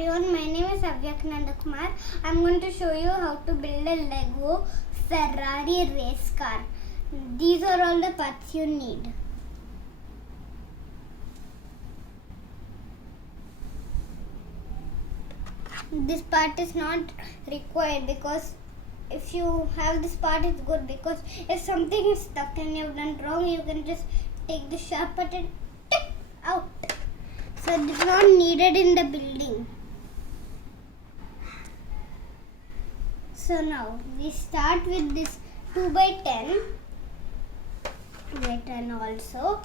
everyone, my name is Avyak Kumar. I'm going to show you how to build a Lego Ferrari race car. These are all the parts you need. This part is not required because if you have this part, it's good, because if something is stuck and you've done wrong, you can just take the sharp part and tick out. So it's not needed in the building. So now we start with this 2x10 button also.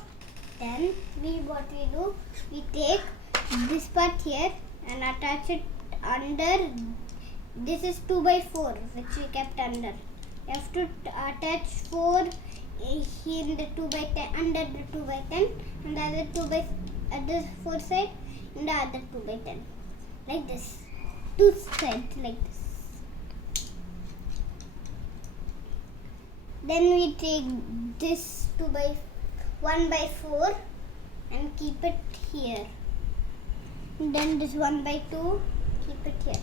Then we take this part here and attach it under. This is 2x4 which we kept under. You have to attach 4 in the 2x10 under the 2x10 and the other 2x at the 4 side and the other 2x10 like this, 2 sides like this. Then we take this 1x4 and keep it here. And then this 1x2, keep it here.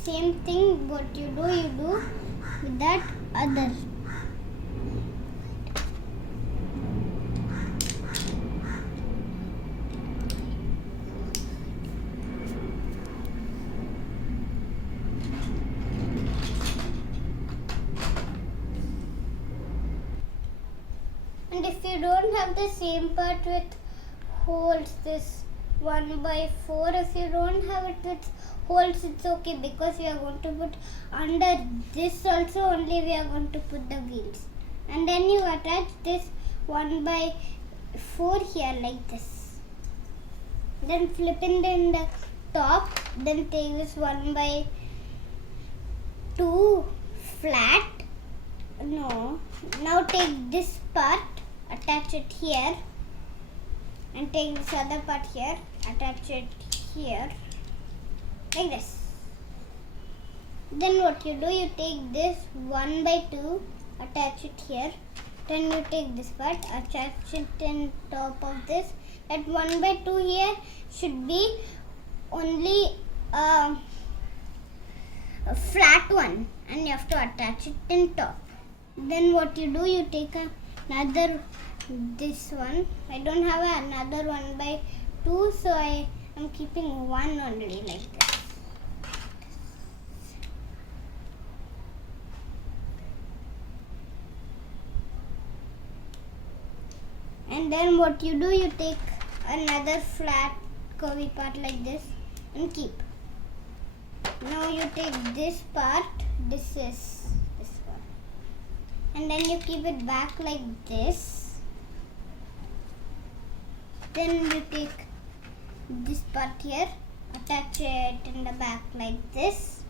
Same thing what you do with that other. And if you don't have the same part with holes, this 1x4, if you don't have it with holes, it's okay, because we are going to put under this also only we are going to put the wheels. And then you attach this 1x4 here like this. Then flip it in the top, then take this 1x2 flat. No, now take this part, attach it here, and take this other part here, attach it here like this. Then what you do, you take this 1x2, attach it here, then you take this part, attach it in top of this. That 1x2 here should be only a flat one, and you have to attach it in top. Then what you do, you take another, this one. I don't have another 1x2, so I am keeping one only like this. And then what you do, you take another flat curvy part like this and keep. Now you take this part, this is this one, and then you keep it back like this. Then you take this part here, attach it in the back like this.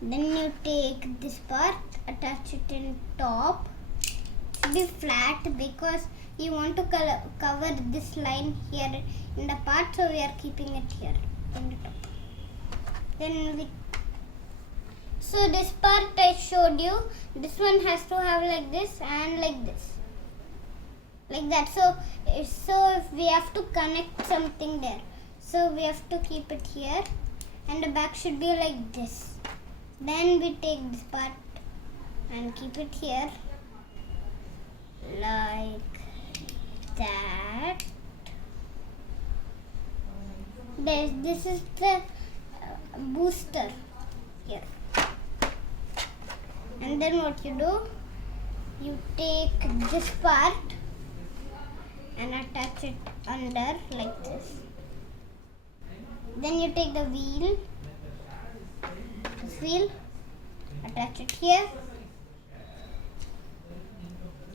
Then you take this part, attach it in top. It should be flat because you want to cover this line here in the part, so we are keeping it here in the top. Then so this part I showed you, this one has to have like this and like this, like that. So if we have to connect something there, so we have to keep it here, and the back should be like this. Then we take this part and keep it here like that. This is the booster here. And then what you do, you take this part and attach it under like this. Then you take the wheel, this wheel, attach it here.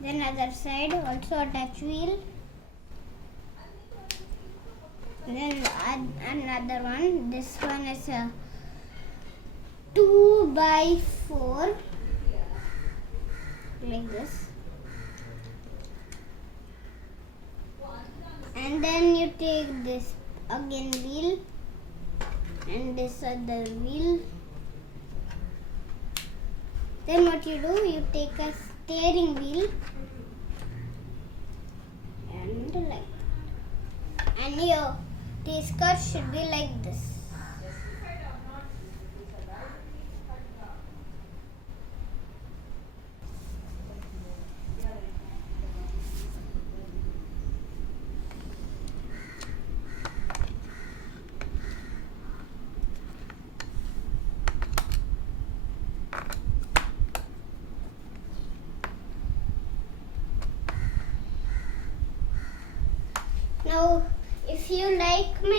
Then other side also attach wheel. Then add another one. This one is a 2x4 like this. And then you take this again wheel and this other wheel. Then what you do, you take a steering wheel and like that. And your taste card should be like this.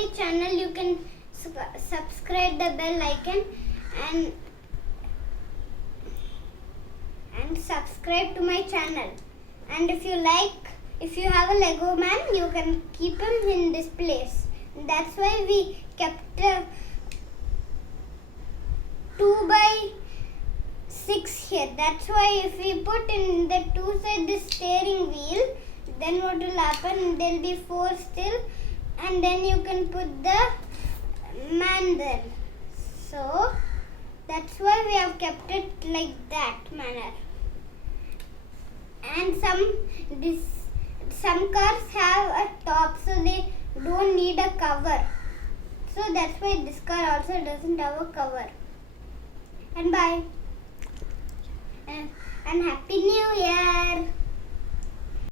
my channel, you can subscribe the bell icon and subscribe to my channel. And if you have a Lego man, you can keep him in this place. That's why we kept a 2x6 here. That's why if we put in the two side the steering wheel, then what will happen? There'll be 4 still, and then you can put the man there. So that's why we have kept it like that manner. And some cars have a top, so they don't need a cover. So that's why this car also doesn't have a cover. And bye. And Happy New Year.